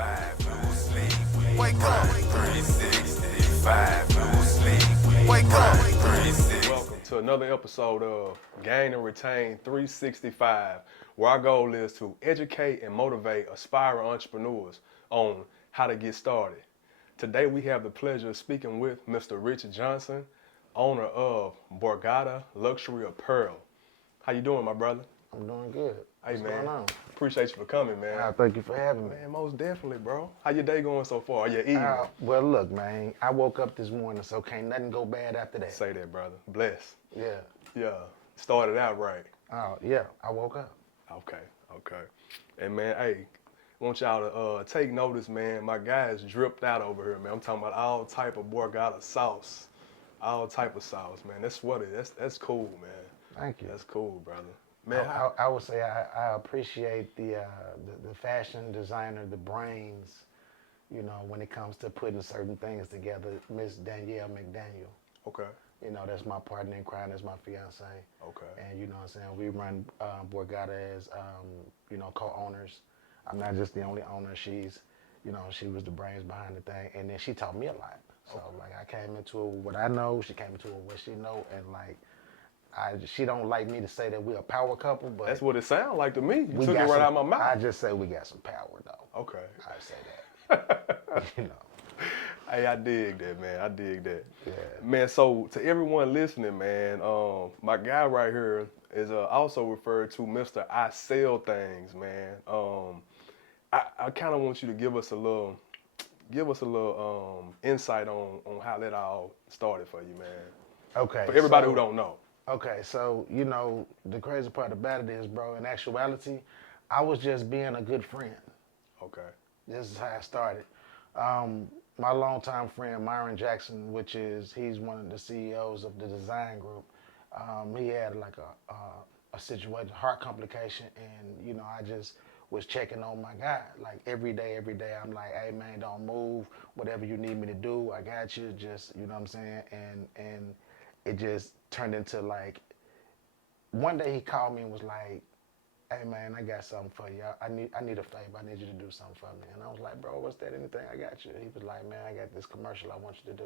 365, no sleep. Wake up. 365, no sleep. Wake up. 365. Welcome to another episode of Gain and Retain 365, where our goal is to educate and motivate aspiring entrepreneurs on how to get started. Today we have the pleasure of speaking with Mr. Richard Johnson, owner of Borgata Luxury Apparel. How you doing, my brother? I'm doing good. Hey, What's man. going on? Appreciate you for coming, man. Thank you for having me. Man, most definitely, bro. How your day going so far? Or your evening? Well, look, man, I woke up this morning, so can't nothing go bad after that. Say that, brother. Bless. Yeah. Yeah. Started out right. Yeah, I woke up. Okay. And man, hey, want y'all to take notice, man. My guys dripped out over here, man. I'm talking about all type of Borgata sauce, all type of sauce, man. That's what it is. That's cool, man. Thank you. That's cool, brother. Man, I would say I appreciate the fashion designer, the brains, you know, when it comes to putting certain things together. Miss Danielle McDaniel. Okay. You know, that's my partner in crime, that's my fiance. Okay. And you know what I'm saying, we run Borgata as, you know, co-owners. I'm not just the only owner. She's, you know, she was the brains behind the thing. And then she taught me a lot. So like I came into it with what I know, she came into it with what she know, and like, she don't like me to say that we're a power couple, but That's what it sounds like to me. You we took it got right some- out of my mouth. I just say we got some power though. Okay. I say that. You know. Hey, I dig that, man. I dig that. Yeah. Man, so to everyone listening, man, my guy right here is also referred to Mr. I Sell Things, man. I kind of want you to give us a little insight on how that all started for you, man. Okay. For everybody who don't know. Okay, so you know the crazy part about it is, bro. In actuality, I was just being a good friend. Okay. This is how I started. My longtime friend Myron Jackson, he's one of the CEOs of the design group. He had like a situation, heart complication, and you know I just was checking on my guy like every day. I'm like, hey man, don't move. Whatever you need me to do, I got you. Just you know what I'm saying, and it just turned into like one day he called me and was like, hey man, I got something for you. I need a favor. I need you to do something for me. And I was like, bro, what's that? Anything? I got you. He was like, man, I got this commercial I want you to do.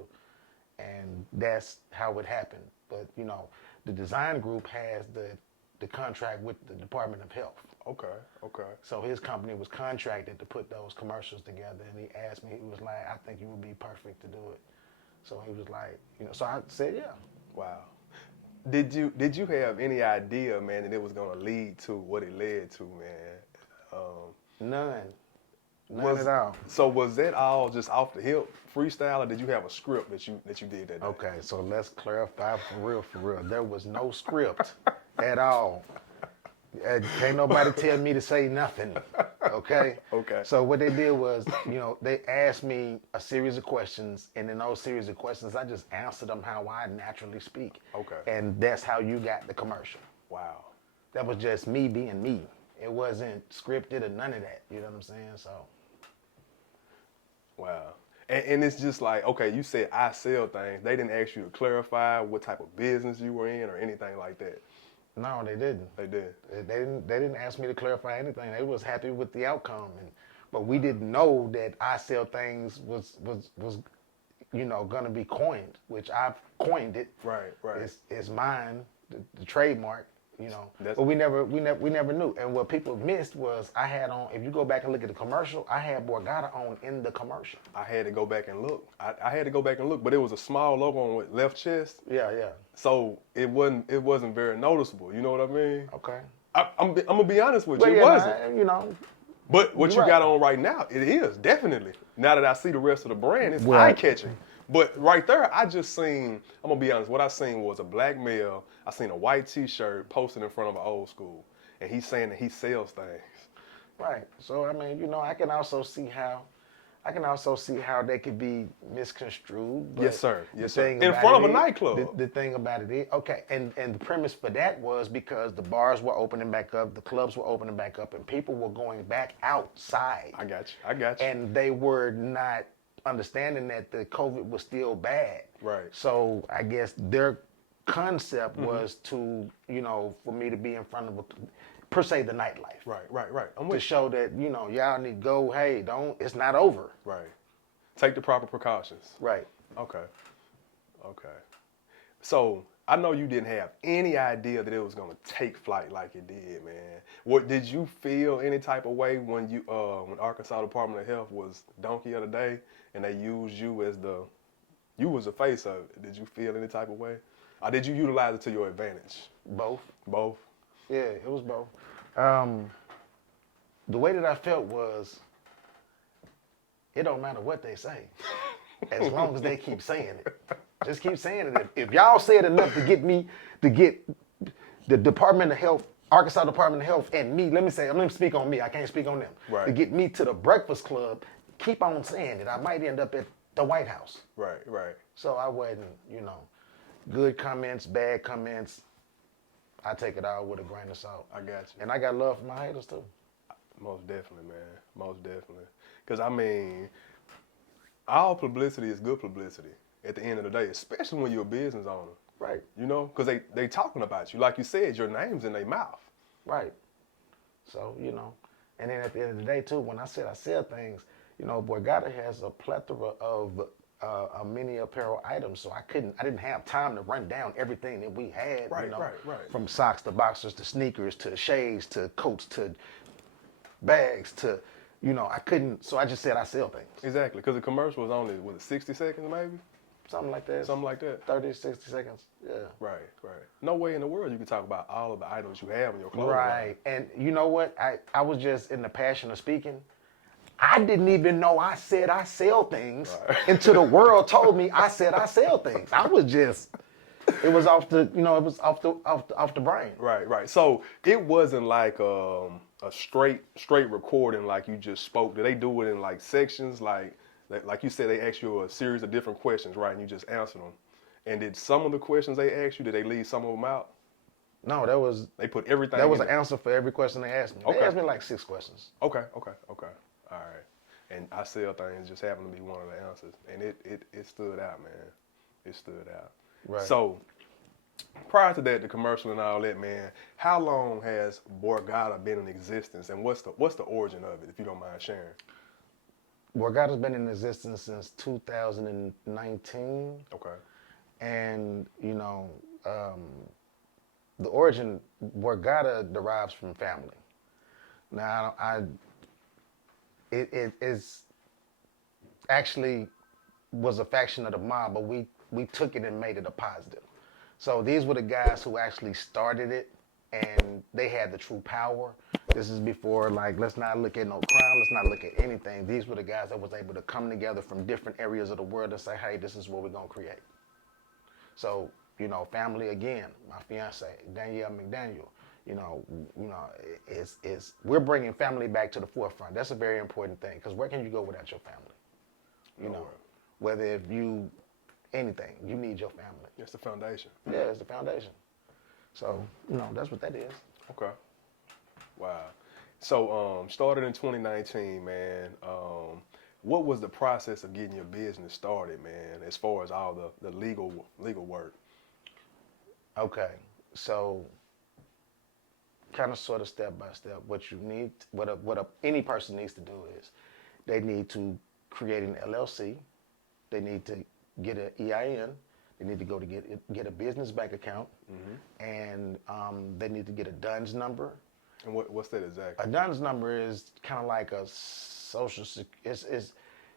And that's how it happened. But you know, the design group has the contract with the Department of Health. Okay. So his company was contracted to put those commercials together, and he asked me, he was like, I think you would be perfect to do it. So he was like, you know, so I said, yeah. Wow. Did you have any idea, man, that it was gonna lead to what it led to, man? None at all. So was that all just off the hip freestyle, or did you have a script that you did that day? Okay, so let's clarify for real. There was no script at all. Can't nobody tell me to say nothing, okay? Okay. So what they did was, you know, they asked me a series of questions, and in those series of questions, I just answered them how I naturally speak. Okay. And that's how you got the commercial. Wow. That was just me being me. It wasn't scripted or none of that, you know what I'm saying? So. Wow. And it's just like, okay, you said I sell things. They didn't ask you to clarify what type of business you were in or anything like that. No, they didn't. They did. They didn't ask me to clarify anything. They was happy with the outcome, but we didn't know that I Sell Things was you know gonna be coined, which I've coined it. Right. It's mine, the trademark. You know, That's- but we never knew. And what people missed was I had on. If you go back and look at the commercial, I had Borgata on in the commercial. I had to go back and look. I had to go back and look, but it was a small logo on what, left chest. Yeah. So it wasn't very noticeable. You know what I mean? Okay. I'm gonna be honest with But you. It yeah, wasn't. you know. But what you You're got right. on right now, it is definitely. Now that I see the rest of the brand, it's Well, eye catching. But right there, I just seen. I'm gonna be honest. What I seen was a black male. I seen a white T-shirt posted in front of an old school, and he's saying that he sells things. Right. So I mean, you know, I can also see how they could be misconstrued. But Yes, sir. the Yes, sir. thing In about front of it a is- nightclub. The thing about it is, okay, and the premise for that was because the bars were opening back up, the clubs were opening back up, and people were going back outside. I got you. And they were not understanding that the COVID was still bad. Right. So I guess their concept was to, you know, for me to be in front of per se the nightlife. Right. I'm To with you. show that, y'all need to go, hey, it's not over. Right. Take the proper precautions. Right. Okay. So I know you didn't have any idea that it was gonna take flight like it did, man. What did you feel any type of way when when Arkansas Department of Health was donkey of the day and they used you as you was the face of it? Did you feel any type of way? Or did you utilize it to your advantage? Both. Both? Yeah, it was both. The way that I felt was, it don't matter what they say, as long as they keep saying it. Just keep saying it. If y'all said enough to get the Department of Health, Arkansas Department of Health, and me, let me speak on me. I can't speak on them. Right. To get me to the Breakfast Club, keep on saying it. I might end up at the White House. Right. So I wasn't, good comments, bad comments. I take it all with a grain of salt. I got you. And I got love for my haters too. Most definitely, man. Most definitely. Because, I mean, all publicity is good publicity at the end of the day, especially when you're a business owner. Right. Because they talking about you. Like you said, your name's in their mouth. Right. So, and then at the end of the day too, when I said I sell things, Borgata has a plethora of many apparel items, so I didn't have time to run down everything that we had. Right. From socks to boxers to sneakers to shades to coats to bags to, I couldn't. So I just said I sell things. Exactly, because the commercial was only 60 seconds maybe. Something like that. 30, 60 seconds. Yeah. Right. No way in the world you can talk about all of the items you have in your clothing line. Right. And you know what? I was just in the passion of speaking. I didn't even know I said I sell things until the world told me I said I sell things. I was just, it was off the brain. Right. So it wasn't like a straight recording like you just spoke. Did they do it in like sections? Like you said, they asked you a series of different questions, right? And you just answered them. And did some of the questions they asked you, did they leave some of them out? No, they put everything. That was an answer for every question they asked me. Okay. They asked me like 6 questions. Okay. All right. And I sell things just happened to be one of the answers. And it stood out, man. It stood out. Right. So prior to that, the commercial and all that, man, how long has Borgata been in existence, and what's the origin of it, if you don't mind sharing? Borgata's been in existence since 2019. Okay. And, the origin, Borgata derives from family. Now, it is actually was a faction of the mob, but we took it and made it a positive. So these were the guys who actually started it, and they had the true power. This is before, let's not look at no crime, let's not look at anything. These were the guys that was able to come together from different areas of the world and say, hey, this is what we're gonna create. So, family again, my fiance, Danielle McDaniel, we're bringing family back to the forefront. That's a very important thing, because where can you go without your family? Whether if you, anything, you need your family. It's the foundation. Yeah, it's the foundation. So, that's what that is. Okay. Wow. So, started in 2019, man. What was the process of getting your business started, man, as far as all the legal work? Okay. So, kind of sort of step by step, what you need, any person needs to do is they need to create an LLC. They need to get an EIN. They need to go to get a business bank account, and they need to get a DUNS number. And what's that exactly? A DUNS number is kind of like a social.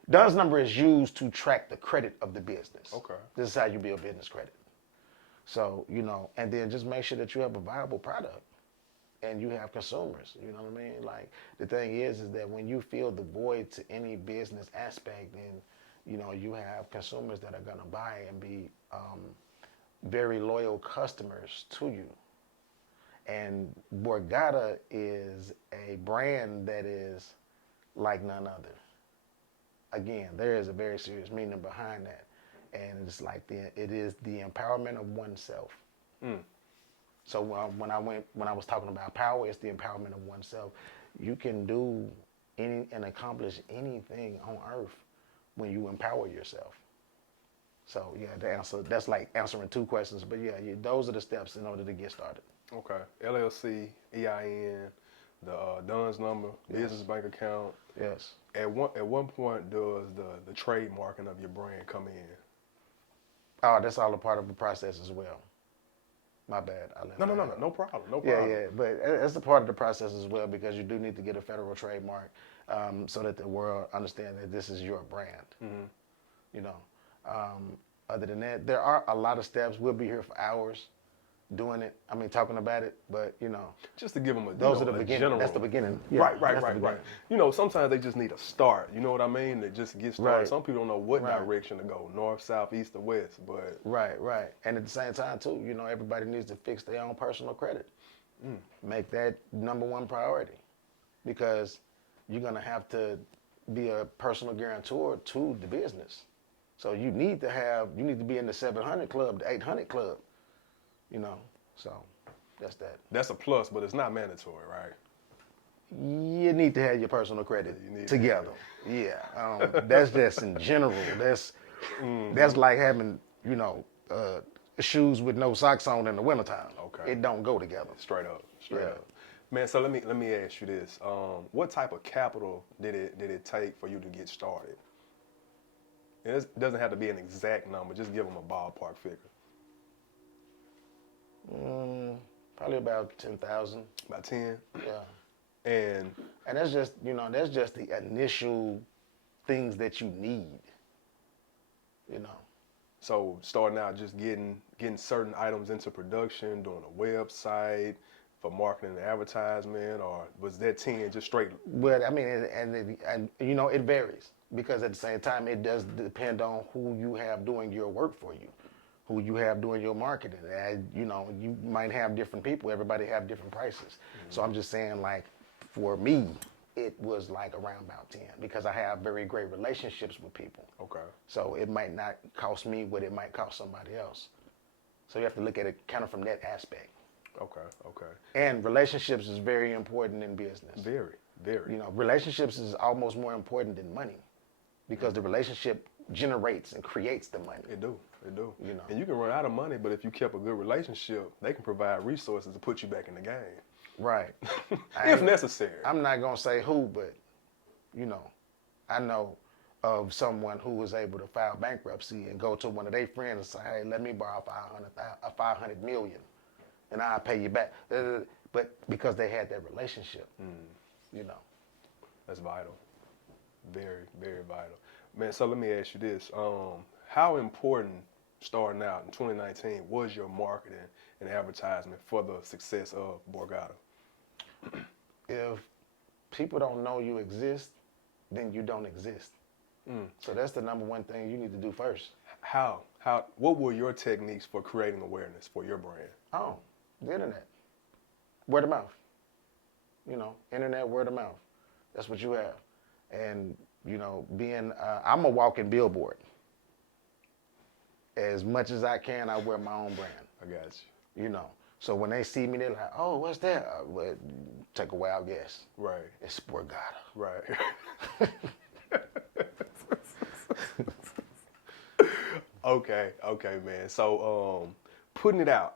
DUNS number is used to track the credit of the business. Okay. This is how you build business credit. So and then just make sure that you have a viable product, and you have consumers. You know what I mean? Like, the thing is that when you feel the void to any business aspect, then you have consumers that are going to buy and be very loyal customers to you. And Borgata is a brand that is like none other. Again, there is a very serious meaning behind that. And it's like it is the empowerment of oneself. So when I was talking about power, it's the empowerment of oneself. You can do and accomplish anything on earth when you empower yourself. So yeah, that's like answering 2 questions, but yeah, those are the steps in order to get started. Okay. LLC, EIN, the DUNS number, business bank account. Yes. At one point does the trademarking of your brand come in? Oh, that's all a part of the process as well. My bad. I left No, no, that no, no, out. no problem, no Yeah, problem. yeah, but it's a part of the process as well because you do need to get a federal trademark so that the world understands that this is your brand. You know, other than that, there are a lot of steps. We'll be here for hours doing it. I mean, talking about it, but Just to give them those are the a beginning. general. That's the beginning. Yeah, Right, right, that's the right, right. beginning. Sometimes they just need a start. You know what I mean? To just get started. Right. Some people don't know what Right. direction to go, north, south, east, or west. But Right, right. And at the same time, too, everybody needs to fix their own personal credit. Make that number one priority because you're going to have to be a personal guarantor to the business. So you need to be in the 700 club, the 800 club, so that's that. that's a plus, but it's not mandatory, right? You need to have your personal credit You need together. Yeah, that's just in general. That's like having, shoes with no socks on in the wintertime. Okay. It don't go together. Straight up, straight Yeah. up. Man, so let me ask you this: what type of capital did it take for you to get started? It doesn't have to be an exact number. Just give them a ballpark figure. Probably about 10,000. About 10. Yeah. And And that's just the initial things that you need. so starting out, just getting certain items into production, doing a website for marketing and advertisement, or was that 10 just straight? But I mean, it varies because at the same time, it does depend on who you have doing your work for you, who you have doing your marketing. And, you might have different people. Everybody have different prices. So I'm just saying, like, for me, it was like around about 10 because I have very great relationships with people. Okay. So it might not cost me what it might cost somebody else. So you have to look at it kind of from that aspect. Okay. Okay. And relationships is very important in business. Very, very. Relationships is almost more important than money because the relationship generates and creates the money. It do. It do. You know. And you can run out of money, but if you kept a good relationship, they can provide resources to put you back in the game. Right. If necessary. I'm not going to say who, but, I know of someone who was able to file bankruptcy and go to one of their friends and say, hey, let me borrow $500 million and I'll pay you back. But because they had that relationship, That's vital. Very, very vital. Man, so let me ask you this. How important starting out in 2019 was your marketing and advertisement for the success of Borgata? If people don't know you exist, then you don't exist. So that's the number one thing you need to do first. What were your techniques for creating awareness for your brand? Oh, the internet. Word of mouth. Internet, word of mouth. That's what you have. And, I'm a walking billboard. As much as I can, I wear my own brand. I got you. So when they see me, they're like, oh, what's that? Well, take a wild guess. Right. It's Borgata. Right. Okay, man. So, putting it out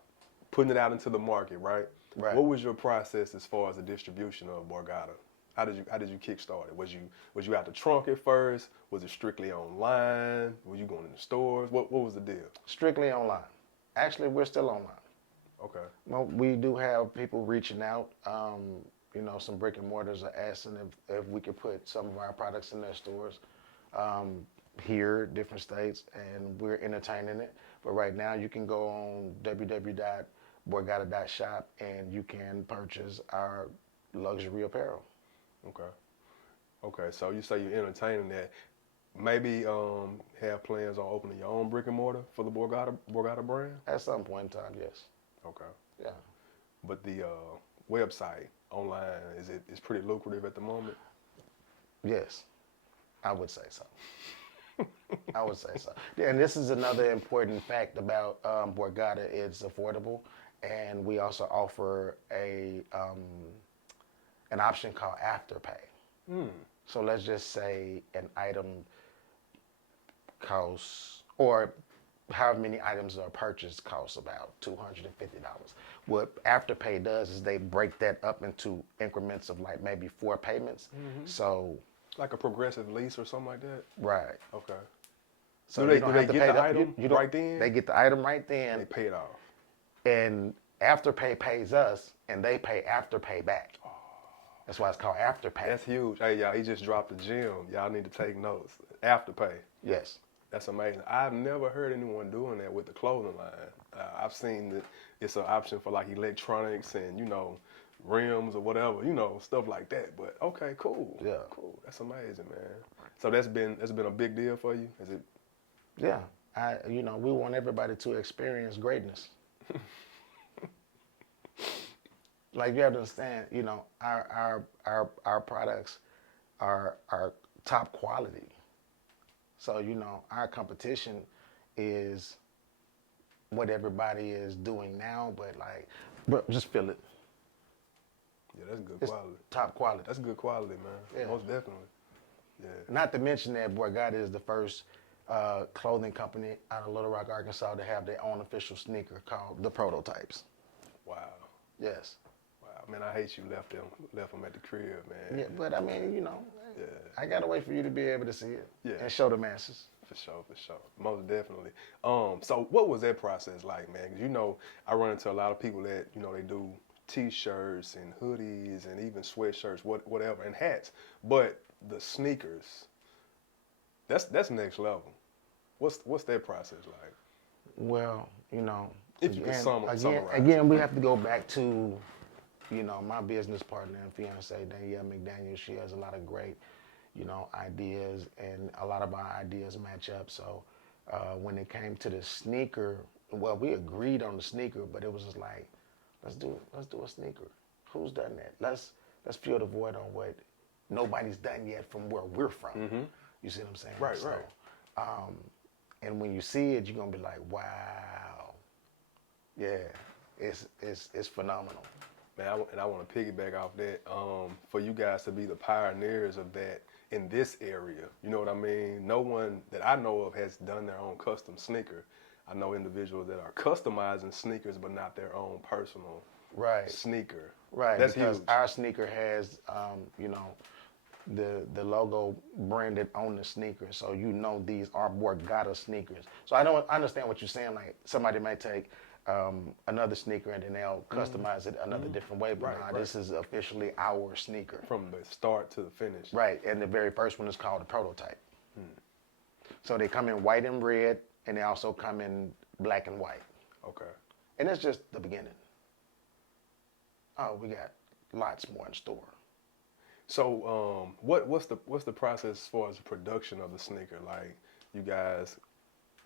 into the market, right? Right. What was your process as far as the distribution of Borgata? How did you kick started? Was you out the trunk at first? Was it strictly online? Were you going in the stores? What was the deal? Strictly online. Actually, we're still online. Okay. Well, we do have people reaching out. Some brick and mortars are asking if we could put some of our products in their stores here, different states, and we're entertaining it. But right now, you can go on www.borgata.shop and you can purchase our luxury apparel. Okay. So you say you're entertaining that. Maybe have plans on opening your own brick and mortar for the Borgata brand? At some point in time, yes. Okay. Yeah. But the website online is pretty lucrative at the moment. Yes, I would say so. I would say so. And this is another important fact about Borgata. It's affordable, and we also offer an option called Afterpay. So let's just say an item costs, or however many items are purchased costs about $250. What Afterpay does is they break that up into increments of like maybe 4 payments. So, Like a progressive lease or something like that? right. Okay. So do you don't they have to get pay the the item you don't- right then? They get the item right They then, pay it off. and Afterpay pays us, and they pay Afterpay back. That's why it's called Afterpay. That's huge. Hey, y'all, he just dropped a gem. Y'all need to take notes. Afterpay. Yes. That's amazing. I've never heard anyone doing that with the clothing line. I've seen that it's an option for like electronics and, you know, rims or whatever, you know, stuff like that. But okay, cool. Yeah. Cool. That's amazing, man. So that's been a big deal for you? Is it? Yeah. We want everybody to experience greatness. Like you have to understand, our products are top quality. So, our competition is what everybody is doing now, but like, bro, just feel it. Yeah, that's good It's quality. top quality. That's good quality, man. Yeah. Most definitely. Yeah. Not to mention that Borgata is the first clothing company out of Little Rock, Arkansas to have their own official sneaker called the Prototypes. Wow. Yes. Wow. Man, I hate you left them at the crib, man. Yeah, but I mean, Yeah. I gotta wait for you to be able to see it Yeah. and show the masses. For sure, for sure. Most definitely. So what was that process like, man? 'Cause I run into a lot of people that, they do T-shirts and hoodies and even sweatshirts, whatever, and hats. But the sneakers, that's next level. What's that process like? Well, If you could summarize. again, we have to go back to, my business partner and fiance, Danielle McDaniel. She has a lot of great, ideas, and a lot of our ideas match up. So when it came to the sneaker, well, we agreed on the sneaker, but it was just like, let's do a sneaker. Who's done that? Let's fill the void on what nobody's done yet from where we're from. You see what I'm saying? Right, so, right. And when you see it, you're gonna be like, wow, yeah, it's phenomenal. Man, I want to piggyback off that. For you guys to be the pioneers of that in this area, you know what I mean? No one that I know of has done their own custom sneaker. I know individuals that are customizing sneakers, but not their own personal sneaker. Right, That's because huge. our sneaker has, the logo branded on the sneaker, so these are Borgata sneakers. So I don't understand what you're saying. Like somebody might take another sneaker and then they'll customize it another different way, but Right. this is officially our sneaker. From the start to the finish. Right, and the very first one is called the Prototype. So they come in white and red, and they also come in black and white. Okay. And that's just the beginning. Oh, we got lots more in store. So, what's the process as far as the production of the sneaker? Like, you guys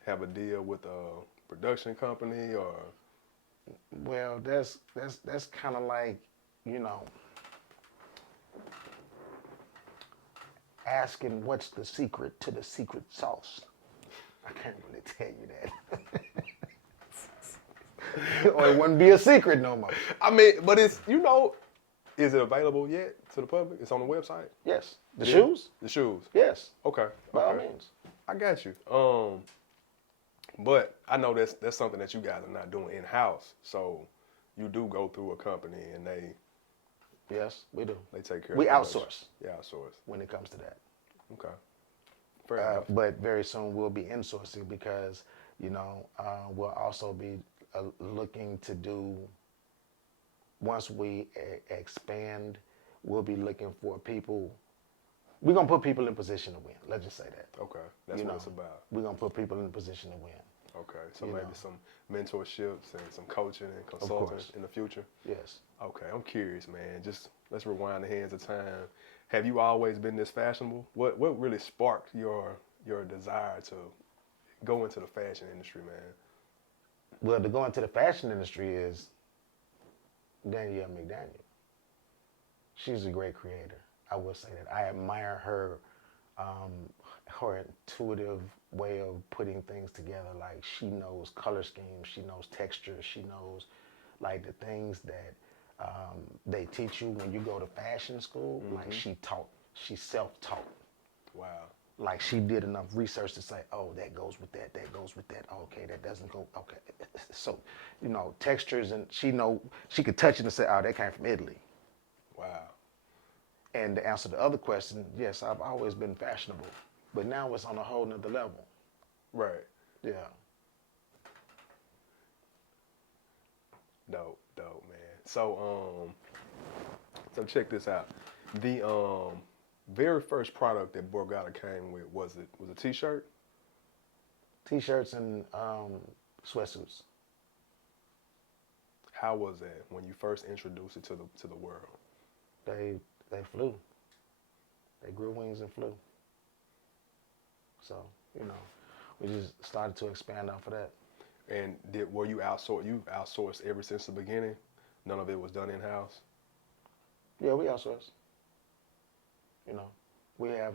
have a deal with a production company, or? Well, that's kind of like, asking what's the secret to the secret sauce. I can't really tell you that. Or it wouldn't be a secret no more. I mean, but it's is it available yet to the public? It's on the website. Yes. The Yeah. shoes? The shoes. Yes. Okay. By all Okay. means. I got you. But I know that's something that you guys are not doing in house. So you do go through a company and they Yes, we do. take care We of the outsource Yeah, outsource. when it comes to that. Okay. Fair enough. But very soon we'll be insourcing because, we'll also be looking to do, once we expand, we'll be looking for people. We're going to put people in position to win. Let's just say that. Okay. That's what it's about. We're going to put people in position to win. Okay. So maybe some mentorships and some coaching and consulting course. in the future. Yes. Okay, I'm curious, man. Just let's rewind the hands of time. Have you always been this fashionable? What really sparked your desire to go into the fashion industry, man? Well, to go into the fashion industry is Danielle McDaniel. She's a great creator. I will say that. I admire her, her intuitive way of putting things together. Like, she knows color schemes, she knows texture, she knows like the things that they teach you when you go to fashion school. Like, she's self-taught. Wow. like she did enough research to say, oh, that goes with that, that goes with that. Oh, okay, that doesn't go. Okay, so textures, and she could touch it and say, oh, that came from Italy. Wow. And to answer the other question, yes, I've always been fashionable, but now it's on a whole nother level. Right. Yeah. Dope, man. So check this out. The very first product that Borgata came with was a t-shirt? T-shirts and sweatsuits. How was that when you first introduced it to the world? They flew. They grew wings and flew. So, we just started to expand off of that. And were you outsourced ever since the beginning? None of it was done in-house? Yeah, we outsource. We have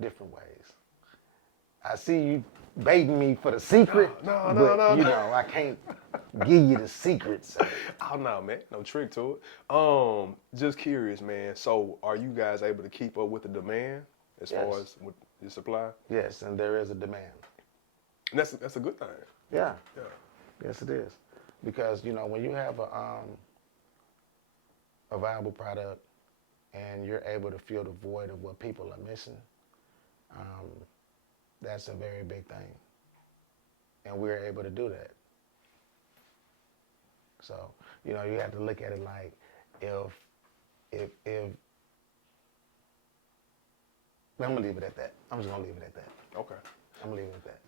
different ways. I see you baiting me for the secret. No. I can't give you the secrets. Oh no, man, no trick to it. Just curious, man. So, are you guys able to keep up with the demand as far as with the supply? Yes, and there is a demand. And that's a good thing. Yeah. Yeah. Yes, it is. Because when you have a viable product and you're able to fill the void of what people are missing, that's a very big thing. And we're able to do that. So, you have to look at it like if I'm gonna leave it at that. I'm just gonna leave it at that. Okay. I'm gonna leave it at that.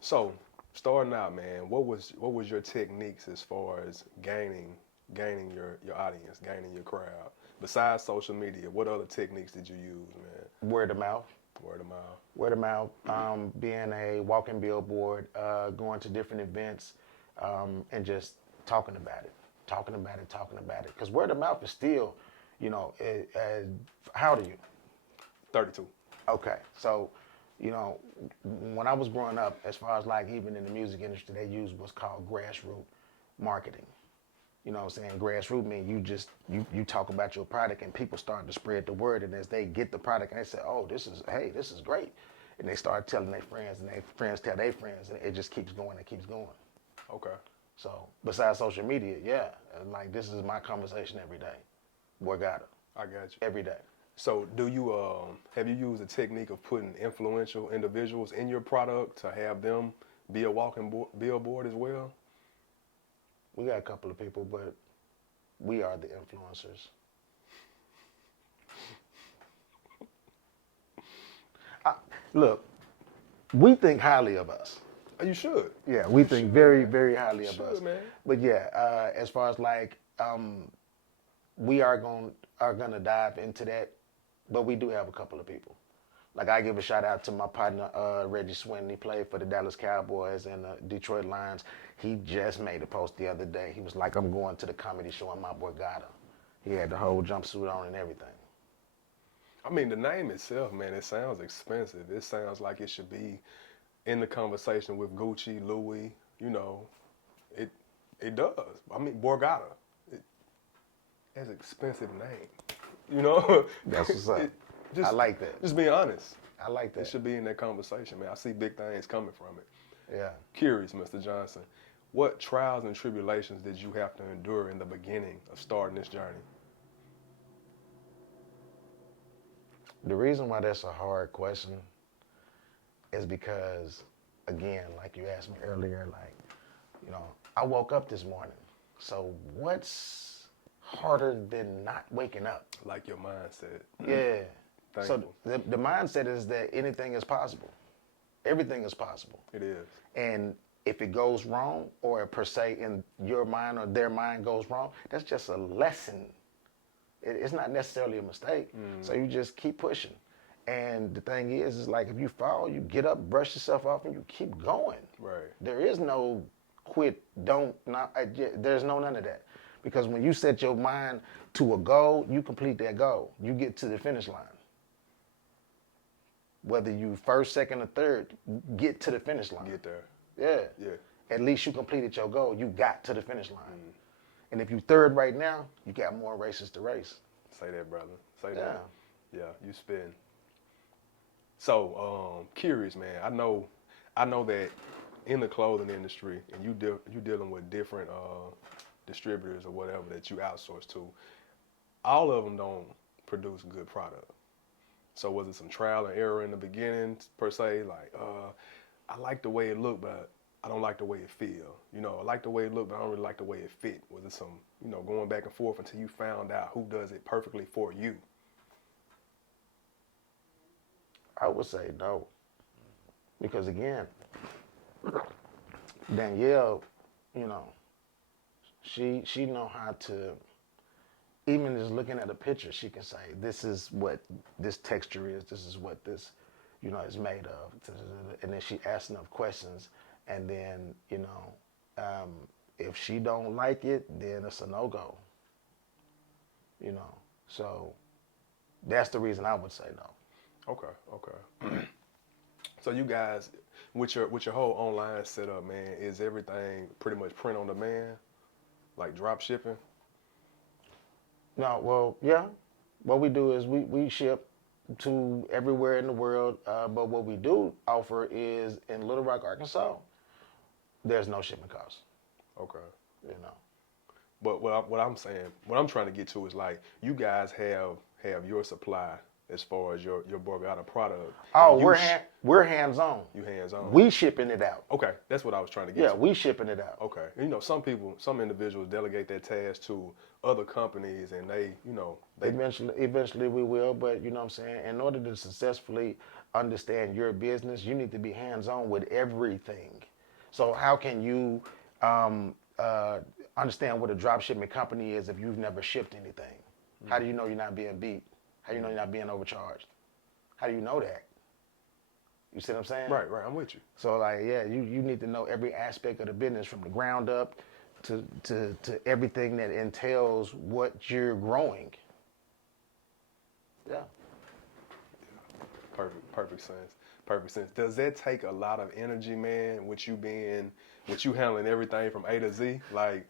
So starting out, man, what was your techniques as far as gaining your audience, gaining your crowd? Besides social media, what other techniques did you use, man? Word of mouth. Word of mouth. Word of mouth. Being a walking billboard, going to different events, and just talking about it. Because word of mouth is still, how old are you? 32. Okay, so, when I was growing up, as far as like even in the music industry, they use what's called grassroots marketing. You know what I'm saying? Grassroots means you talk about your product and people start to spread the word, and as they get the product and they say, oh, this is great. And they start telling their friends, and their friends tell their friends, and it just keeps going and keeps going. Okay. So besides social media, yeah, like this is my conversation every day. Borgata. I got you. Every day. So do you have you used a technique of putting influential individuals in your product to have them be a walking billboard as well? We got a couple of people, but we are the influencers. Look, we think highly of us. You should. Yeah, we think very, very highly of us. Man. But yeah, as far as like, we are gonna dive into that, but we do have a couple of people. Like I give a shout out to my partner Reggie Swinton. He played for the Dallas Cowboys and the Detroit Lions. He just made a post the other day. He was like, "I'm going to the comedy show in my Borgata." He had the whole jumpsuit on and everything. I mean, the name itself, man, it sounds expensive. It sounds like it should be in the conversation with Gucci, Louis. It does. I mean, Borgata. That's an expensive name. That's what's up. I like that. Just be honest. I like that. It should be in that conversation, man. I see big things coming from it. Yeah. Curious, Mr. Johnson, what trials and tribulations did you have to endure in the beginning of starting this journey? The reason why that's a hard question is because, again, like you asked me earlier, like, I woke up this morning. So what's harder than not waking up? Like your mindset. Yeah. Thankful. So the mindset is that anything is possible. Everything is possible. It is. And if it goes wrong, or per se in your mind or their mind goes wrong, that's just a lesson. It's not necessarily a mistake. So you just keep pushing. And the thing is like if you fall, you get up, brush yourself off, and you keep going. Right. There is no quit, there's no none of that. Because when you set your mind to a goal, you complete that goal. You get to the finish line. Whether you first, second, or third, get to the finish line. Get there. Yeah. Yeah. At least you completed your goal. You got to the finish line. And if you third right now, you got more races to race. Say that, brother. Say Yeah. that. Yeah, you spend. So, curious, man. I know that in the clothing industry, and you dealing with different distributors or whatever that you outsource to. All of them don't produce good product. So was it some trial and error in the beginning per se? Like, I like the way it looked, but I don't like the way it feel. You know, I like the way it looked, but I don't really like the way it fit. Was it some, going back and forth until you found out who does it perfectly for you? I would say no, because again, Danielle, you know, she know how to, even just looking at a picture, she can say, this is what this texture is, this is what this, is made of. And then she asks enough questions, and then, if she don't like it, then it's a no-go. So that's the reason I would say no. Okay. So you guys, with your whole online setup, man, is everything pretty much print on demand, like drop shipping? No, well, yeah. What we do is we ship to everywhere in the world, but what we do offer is in Little Rock, Arkansas, there's no shipping costs. Okay. You know. But what I'm saying, what I'm trying to get to is like you guys have your supply as far as your Borgata product. Oh, and we're hands on. you hands on. We shipping it out. Okay, that's what I was trying to get Yeah, to. we shipping it out. Okay. Some individuals delegate that task to other companies, and they. Eventually we will, but you know what I'm saying? In order to successfully understand your business, you need to be hands-on with everything. So how can you understand what a drop shipment company is if you've never shipped anything? How do you know you're not being beat? How do you know you're not being overcharged? How do you know that? You see what I'm saying? Right, I'm with you. So like, yeah, you need to know every aspect of the business from the ground up to everything that entails what you're growing. Yeah. Perfect sense. Perfect sense. Does that take a lot of energy, man, with you handling everything from A to Z? Like,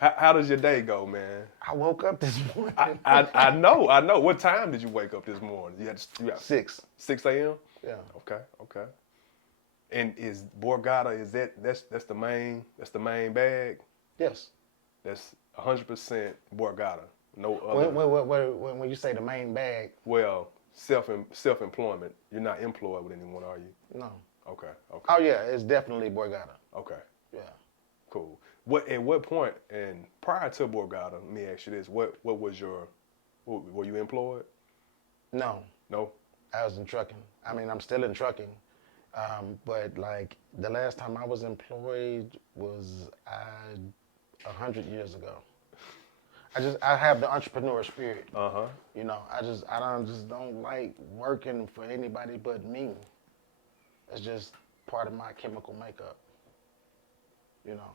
how does your day go, man? I woke up this morning. I know. What time did you wake up this morning? You had 6. 6 a.m.? Yeah. Okay. And is Borgata, that's the main bag? Yes. That's 100% Borgata. No other. When you say the main bag, Well, self-employment. You're not employed with anyone, are you? no. Okay. Oh yeah, it's definitely Borgata. Okay. Yeah. Cool. At what point, and prior to Borgata, let me ask you this: what was were you employed? No. No. I was in trucking. I mean, I'm still in trucking, but like the last time I was employed was 100 years ago. I have the entrepreneur spirit. You know, I don't like working for anybody but me. It's just part of my chemical makeup. You know,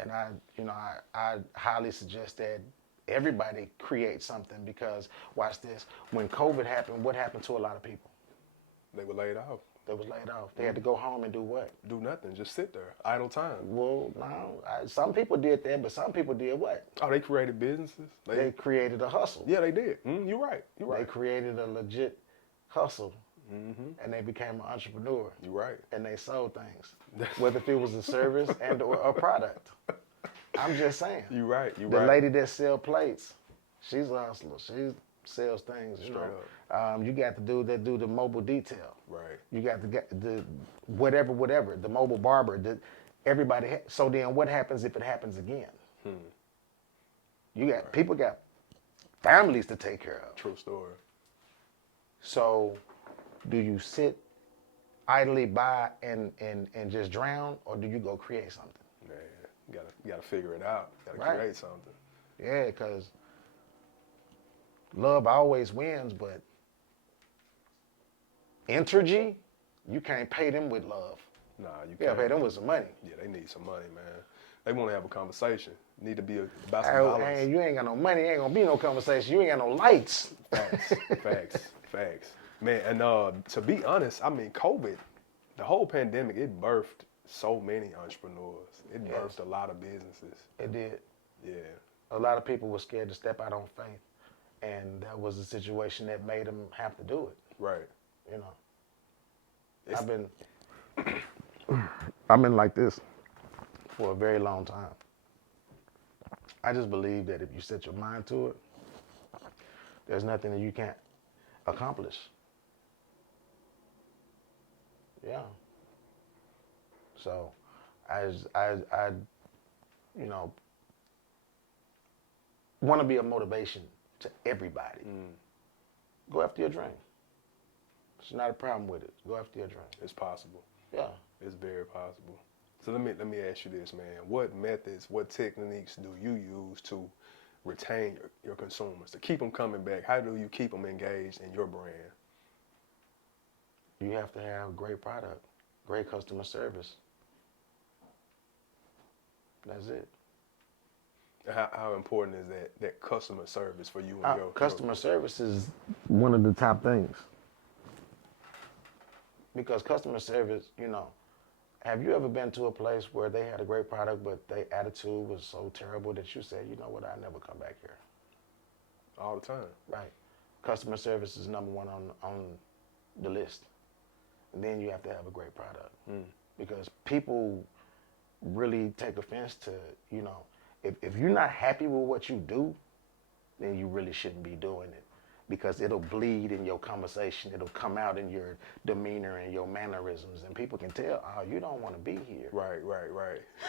and I highly suggest that everybody create something, because watch this. When COVID happened, what happened to a lot of people? They were laid off. They was laid off. They had to go home and do what? Do nothing. Just sit there. Idle time. Well, no. Some people did that, but some people did what? Oh, they created businesses. They created a hustle. Yeah, they did. You're right. They created a legit hustle, and they became an entrepreneur. You're right. And they sold things, whether if it was a service and or a product. I'm just saying. You're right. The lady that sell plates, she's a hustler. She sells things. You Straight know. You got the dude that do the mobile detail. Right. You got the whatever, the mobile barber. Everybody. So then, what happens if it happens again? You got people got families to take care of. True story. So, do you sit idly by and just drown, or do you go create something? Man, you gotta figure it out. You gotta create something. Yeah, because love always wins, but energy, you can't pay them with love. Nah, you gotta can't. pay them with some money. Yeah, they need some money, man. They want to have a conversation. Need to be about some Hey, dollars. hey, you ain't got no money, ain't gonna be no conversation. You ain't got no lights. Facts. Man, and to be honest, I mean, COVID, the whole pandemic, it birthed so many entrepreneurs. It birthed a lot of businesses. It did. Yeah. A lot of people were scared to step out on faith. and that was a situation that made him have to do it. Right. You know, It's- I've been like this for a very long time. I just believe that if you set your mind to it, there's nothing that you can't accomplish. Yeah. So, I you know, want to be a motivation to everybody. Go after your dream. There's not a problem with it. Go after your dream. It's possible. Yeah. It's very possible. So let me ask you this, man. What methods, what techniques do you use to retain your consumers, to keep them coming back? How do you keep them engaged in your brand? You have to have great product, great customer service. That's it. How important is that customer service for you and your Customer service is one of the top things. Because customer service, you know, have you ever been to a place where they had a great product, but their attitude was so terrible that you said, you know what, I'll never come back here? all the time? Right. Customer service is number one on the list. And then you have to have a great product. Because people really take offense to, you know, if you're not happy with what you do, then you really shouldn't be doing it. Because it'll bleed in your conversation. It'll come out in your demeanor and your mannerisms. And people can tell, oh, you don't want to be here. Right.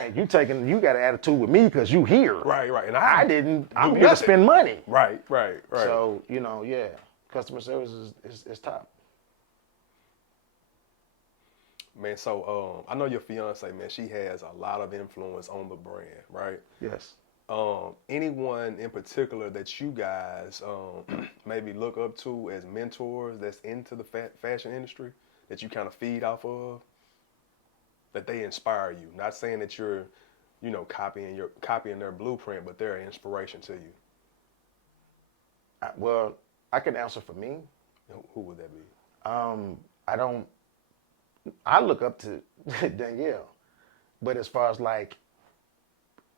And you got an attitude with me because you here. Right. And I'm here to spend money. Right. So, you know, yeah, customer service is top. Man, so I know your fiance, man, she has a lot of influence on the brand, right? Yes. Anyone in particular that you guys maybe look up to as mentors that's into the fashion industry that you kind of feed off of, that they inspire you? Not saying that you're, you know, copying their blueprint, but they're an inspiration to you. Well, I can answer for me. Who would that be? I look up to Danielle, but as far as like,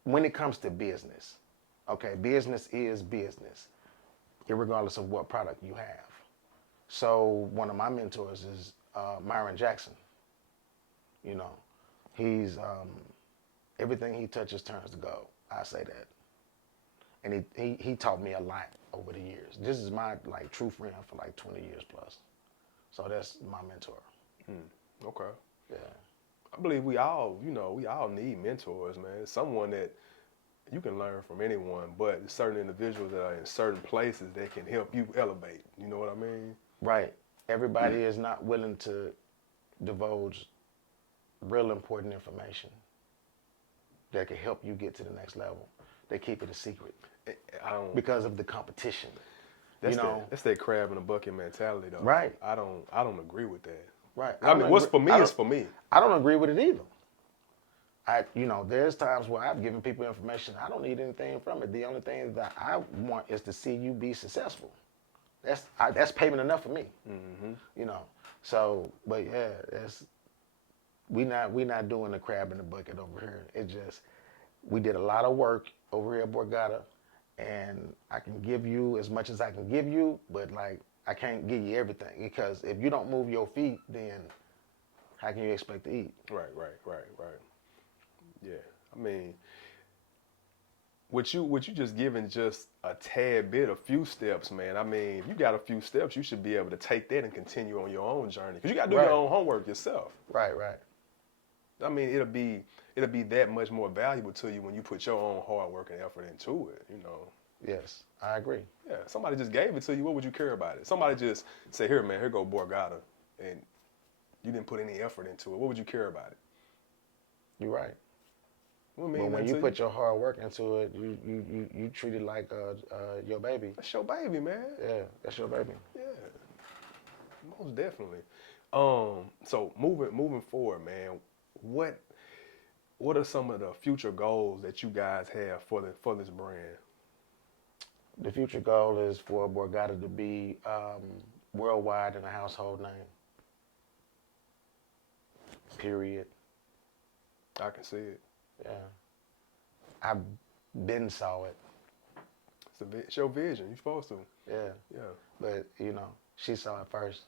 when it comes to business, okay, business is business, irregardless of what product you have. So one of my mentors is Myron Jackson. You know, he's everything he touches turns to gold. I say that, and he taught me a lot over the years. This is my like true friend for like 20 years plus. So that's my mentor. Okay. Yeah. I believe we all need mentors, man. It's someone that you can learn from anyone, but certain individuals that are in certain places that can help you elevate. You know what I mean? Right. Everybody is not willing to divulge real important information that can help you get to the next level. They keep it a secret because of the competition. That's that crab in a bucket mentality, though. Right. I don't agree with that. Right. I mean, what's for me is for me. I don't agree with it either. There's times where I've given people information. I don't need anything from it. The only thing that I want is to see you be successful. That's payment enough for me. You know. So, but yeah, we not doing the crab in the bucket over here. It just, we did a lot of work over here at Borgata, and I can give you as much as I can give you, but like, I can't give you everything, because if you don't move your feet, then how can you expect to eat? Right. Yeah, I mean, what you just giving just a tad bit, a few steps, man. I mean, if you got a few steps, you should be able to take that and continue on your own journey, because you got to do your own homework yourself. Right. I mean, it'll be that much more valuable to you when you put your own hard work and effort into it, you know. Yes, I agree. Yeah, somebody just gave it to you. What would you care about it? Somebody just say, here, man, here go Borgata, and you didn't put any effort into it. What would you care about it? You're right. But when you put your hard work into it, you treat it like your baby. That's your baby, man. Yeah, that's your baby. Yeah, most definitely. So moving forward, man, what are some of the future goals that you guys have for this brand? The future goal is for Borgata to be worldwide and a household name. Period. I can see it. Yeah. I've been saw it. It's your vision. You're supposed to. Yeah. Yeah. But you know, she saw it first,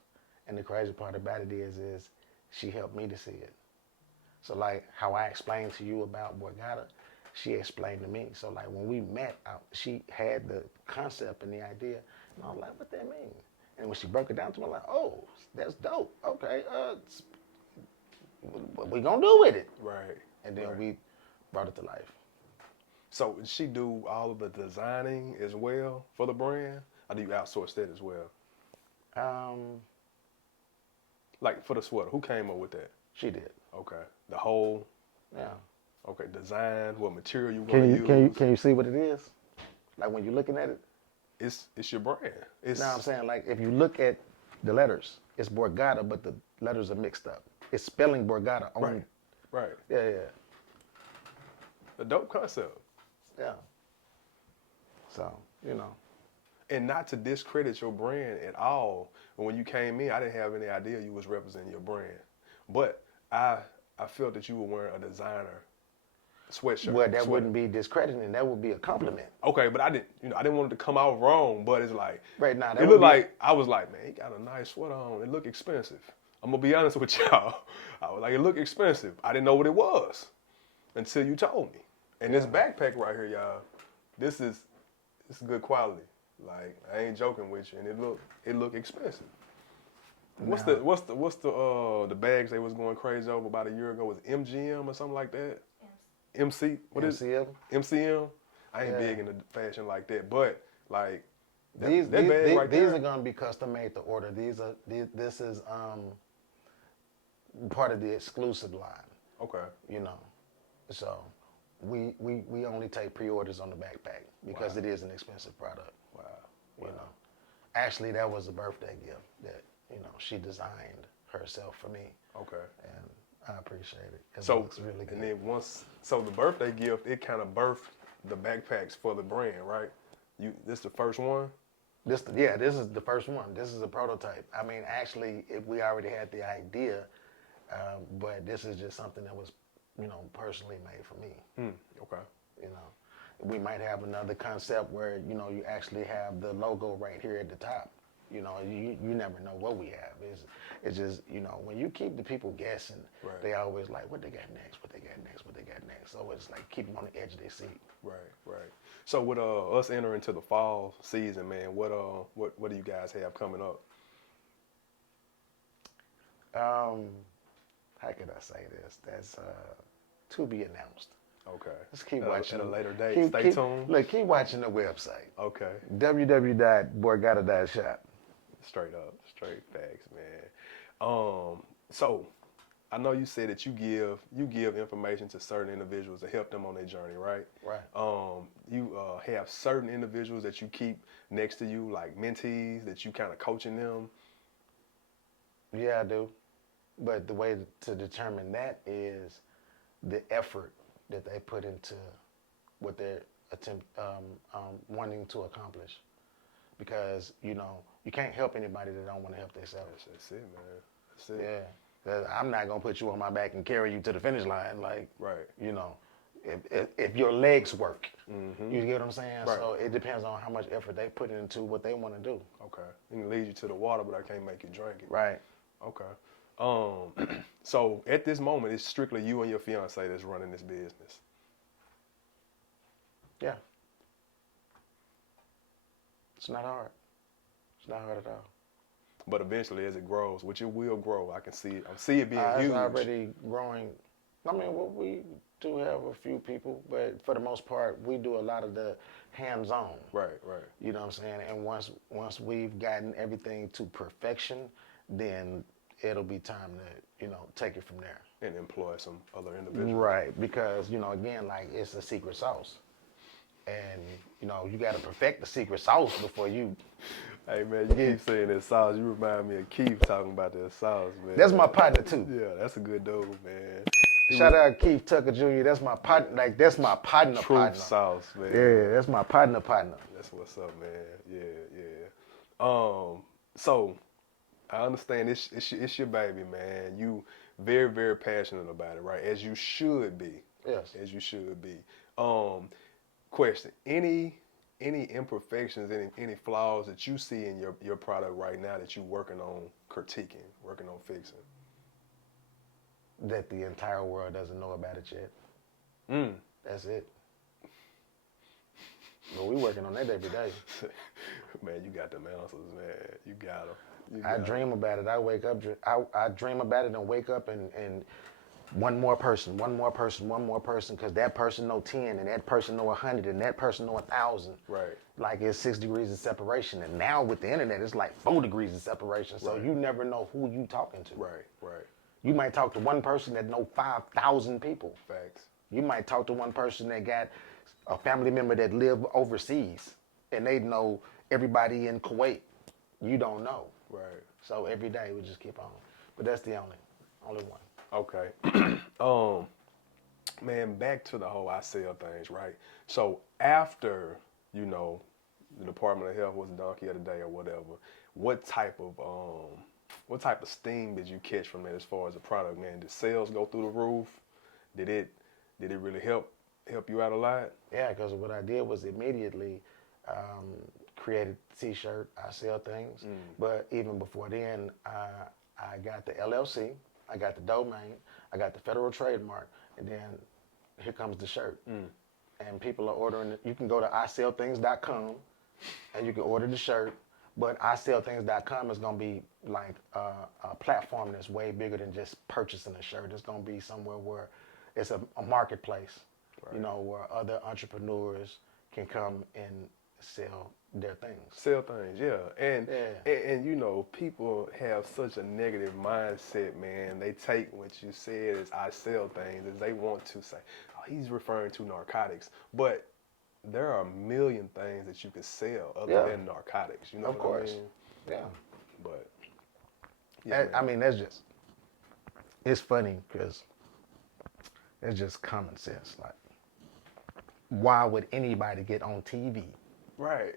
and the crazy part about it is she helped me to see it. So like how I explained to you about Borgata, she explained to me. So like when we met, she had the concept and the idea, and I was like, what that mean? And when she broke it down to me, I'm like, oh, that's dope. Okay, what we gonna do with it? Right. And then right. we brought it to life. So does she do all of the designing as well for the brand? Or do you outsource that as well? Like for the sweater, who came up with that? She did. Okay. The whole. Yeah. Okay. Design. What material you want to use? Can you see what it is? Like when you're looking at it. It's your brand. It's. Now I'm saying like if you look at the letters, it's Borgata, but the letters are mixed up. It's spelling Borgata on. Right. Right. Yeah. A dope concept. Yeah. So, you know. And not to discredit your brand at all. When you came in, I didn't have any idea you was representing your brand. But I felt that you were wearing a designer sweatshirt. Well, that wouldn't be discrediting. That would be a compliment. Okay, but I didn't want it to come out wrong. But it's like right now, it looked like I was like, man, he got a nice sweater on. It looked expensive. I'm gonna be honest with y'all. I was like, it looked expensive. I didn't know what it was until you told me. And this backpack right here, y'all, it's good quality. Like I ain't joking with you, and it look expensive. What's the bags they was going crazy over about a year ago? Was it MGM or something like that? MC. What is it? MCM. I ain't big into fashion like that, but like these bag right these there, are gonna be custom made to order. This is part of the exclusive line. Okay. You know, so we only take pre-orders on the backpack because it is an expensive product. Wow. You know, actually that was a birthday gift that she designed herself for me. Okay. And I appreciate it because it looks really good. And then the birthday gift, it kind of birthed the backpacks for the brand, right? This the first one? This is the first one. This is a prototype. I mean, actually, we already had the idea, but this is just something that was, personally made for me. Okay. We might have another concept where, you actually have the logo right here at the top. You never know what we have. It's just, when you keep the people guessing, they always like, what they got next, what they got next, what they got next. So it's like keep them on the edge of their seat. Right. So with us entering into the fall season, man, what do you guys have coming up? How could I say this? That's to be announced. Okay. Let's keep watching. At a later date. Stay tuned. Look, keep watching the website. Okay. www.borgata.shop. Straight up, straight facts, man. So I know you said that you give information to certain individuals to help them on their journey, right? Right. You have certain individuals that you keep next to you, like mentees, that you kind of coaching them. Yeah, I do. But the way to determine that is the effort that they put into what they're wanting to accomplish. Because, you can't help anybody that don't want to help themselves. That's it, man. That's it. Yeah. I'm not going to put you on my back and carry you to the finish line. Like, right. If your legs work, you get what I'm saying? Right. So it depends on how much effort they put into what they want to do. Okay. It can lead you to the water, but I can't make you drink it. Right. Okay. So at this moment, it's strictly you and your fiance that's running this business. Yeah. It's not hard. It's not hard at all. But eventually, as it grows, which it will grow, I can see it. I see it being huge. It's already growing. I mean, we do have a few people, but for the most part, we do a lot of the hands-on. Right. You know what I'm saying? And once we've gotten everything to perfection, then it'll be time to, take it from there. And employ some other individuals. Right, because, again, like it's a secret sauce. And, you got to perfect the secret sauce before you. Hey, man, you keep saying that sauce. You remind me of Keith talking about that sauce, man. That's my partner, too. Yeah, that's a good dude, man. Shout out Keith Tucker Jr. That's my partner. Like, that's my partner. Truth sauce, man. Yeah, that's my partner. That's what's up, man. Yeah. So I understand it's your baby, man. You very, very passionate about it, right? As you should be. Yes. As you should be. Question: Any any imperfections, any flaws that you see in your product right now that you working on critiquing, working on fixing? That the entire world doesn't know about it yet. That's it. But we working on that every day. Man, you got them answers, man. You got them. I dream about it. I wake up. I dream about it and wake up and one more person, because that person know 10 and that person know 100 and that person know 1,000. Right. Like it's 6 degrees of separation, and now with the internet, it's like 4 degrees of separation. So Right. you never know who you talking to. Right, right. You might talk to one person that know 5,000 people. Facts. You might talk to one person that got a family member that live overseas, and they know everybody in Kuwait. You don't know. Right. So every day we just keep on. But that's the only one. Okay. Man, back to the whole I sell things, right? So after, you know, the Department of Health was donkey of the day or whatever, what type of steam did you catch from that as far as the product, man? Did sales go through the roof? Did it really help you out a lot? Yeah, because what I did was immediately created the T-shirt. I sell things, but even before then, I got the LLC, I got the domain, I got the federal trademark, and then here comes the shirt. And people are ordering it. You can go to isellthings.com and you can order the shirt, but isellthings.com is going to be like a platform that's way bigger than just purchasing a shirt. It's going to be somewhere where it's a marketplace, right, you know, where other entrepreneurs can come and sell their things. Sell things, yeah. And you know, people have such a negative mindset, man. They take what you said as I sell things as they want to say, oh, he's referring to narcotics. But there are a million things that you could sell other than narcotics. You know of what course. I mean? Yeah. But yeah, I mean, it's funny because it's just common sense. Like, why would anybody get on TV? Right.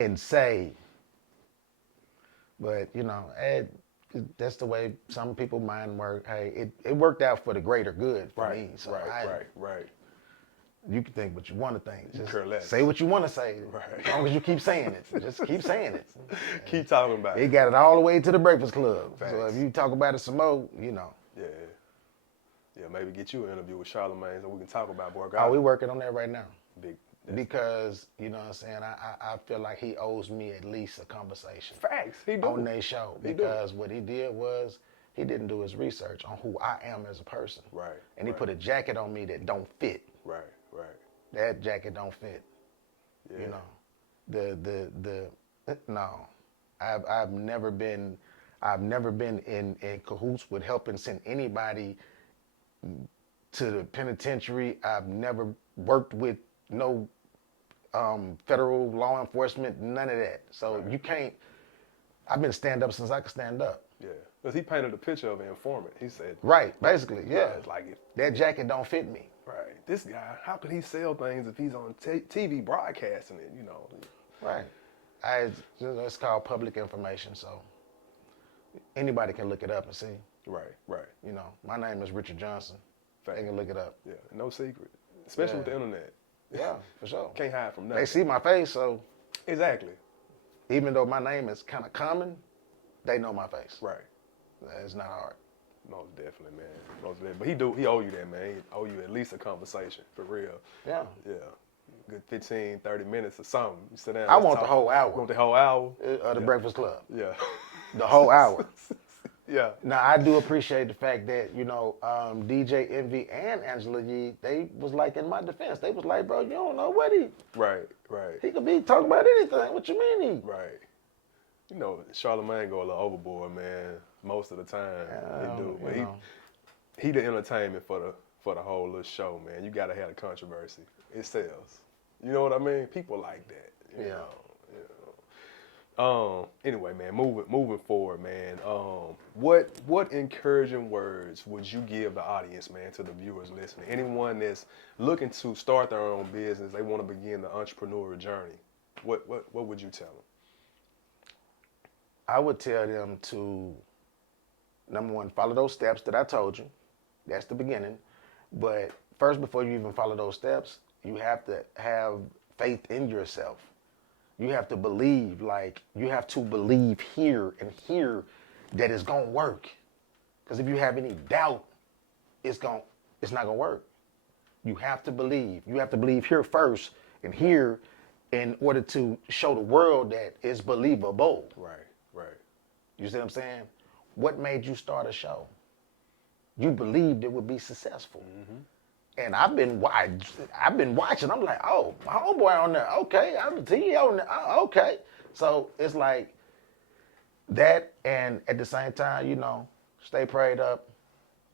And say, but you know, that's the way some people mind work. Hey, it worked out for the greater good for me. So right. You can think what you want to think. Just care less. say what you want to say. Right. As long as you keep saying it. Just keep saying it. Keep talking about It it. got it all the way to the Breakfast Club. Facts. So if you talk about it some more, you know. Yeah, maybe get you an interview with Charlamagne so we can talk about Borgata. Oh, we working on that right now. Because, you know what I'm saying, I feel like he owes me at least a conversation. Facts, he do. On their show. Because what he did was, he didn't do his research on who I am as a person. Right. And he put a jacket on me that don't fit. Right. That jacket don't fit. Yeah. You know, no. I've never been in cahoots with helping send anybody to the penitentiary. I've never worked with no federal law enforcement, none of that. So you can't, I've been stand up since I could stand up. Yeah, because he painted a picture of an informant. He said, right, basically, yeah. It's like that jacket don't fit me. Right, this guy, how could he sell things if he's on TV broadcasting it, you know? Right, it's called public information, so anybody can look it up and see. Right. You know, my name is Richard Johnson. They can look it up. Yeah, no secret, especially with the internet. Yeah, for sure. Can't hide from nothing. They see my face, so. Exactly. Even though my name is kind of common, they know my face. Right. It's not hard. Most definitely, man. Most definitely. But he owe you that, man. He owe you at least a conversation, for real. Yeah. Good 15, 30 minutes or something. You sit down. I want the whole hour. You want the whole hour? Of the Breakfast Club. Yeah. The whole hour. Yeah. Now, I do appreciate the fact that, you know, DJ Envy and Angela Yee, they was like in my defense. They was like, bro, you don't know what he... Right. He could be talking about anything. What you mean he... Right. You know, Charlamagne go a little overboard, man. Most of the time, he do. But he the entertainment for the whole little show, man. You gotta have the controversy. It sells. You know what I mean? People like that. You know. Anyway, man, moving forward, man. What encouraging words would you give the audience, man, to the viewers listening? Anyone that's looking to start their own business, they want to begin the entrepreneurial journey. What would you tell them? I would tell them to, number one, follow those steps that I told you. That's the beginning. But first, before you even follow those steps, you have to have faith in yourself. You have to believe, like, you have to believe here and here that it's gonna work. Because if you have any doubt, it's not gonna work. You have to believe. You have to believe here first and here in order to show the world that it's believable. Right. You see what I'm saying? What made you start a show? You believed it would be successful. And I've been watching. I'm like, oh, my homeboy on there. Okay, I'm the CEO on there. Oh, okay. So it's like that, and at the same time, you know, stay prayed up.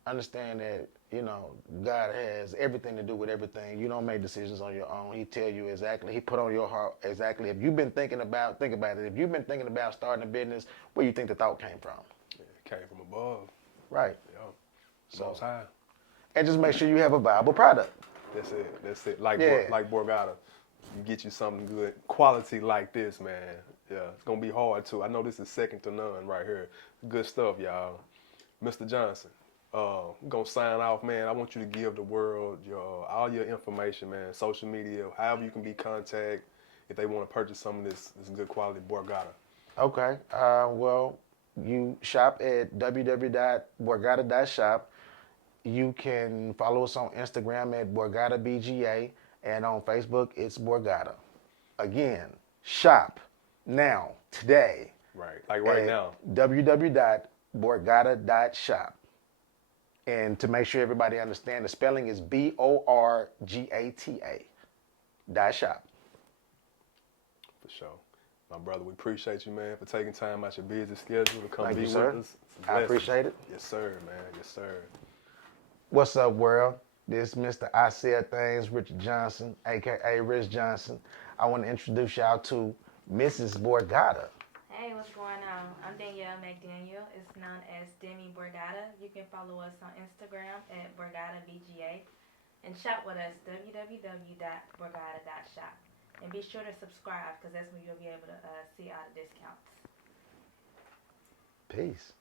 Understand that, you know, God has everything to do with everything. You don't make decisions on your own. He tell you exactly. He put on your heart exactly. If you've been think about it. If you've been thinking about starting a business, where you think the thought came from? Yeah, it came from above. Right. Yeah. So Most high. and just make sure you have a viable product. That's it. Like Yeah. like Borgata, you get you something good, quality like this, man. Yeah, it's gonna be hard too. I know this is second to none right here. Good stuff, y'all. Mr. Johnson, I'm gonna sign off, man. I want you to give the world all your information, man. Social media, however you can be contacted if they want to purchase some of this good quality Borgata. Okay. Well, you shop at www.borgata.shop. You can follow us on Instagram at Borgata BGA, and on Facebook it's Borgata. Again, shop now, today. Right, like right now. www.borgata.shop. And to make sure everybody understands, the spelling is BORGATA.shop. For sure. My brother, we appreciate you, man, for taking time out your busy schedule to come Thank be you, with sir. us. It's a I blessing. appreciate it. Yes, sir, man. Yes, sir. What's up, world? This Mr. I Said Things, Richard Johnson, a.k.a. Rich Johnson. I want to introduce y'all to Mrs. Borgata. Hey, what's going on? I'm Danielle McDaniel. It's known as Demi Borgata. You can follow us on Instagram at Borgata BGA and shop with us www.borgata.shop. And be sure to subscribe because that's when you'll be able to see all the discounts. Peace.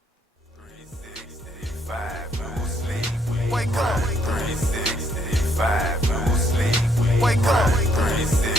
365 no sleep. Wake up. 365 no sleep. Wake up. 365.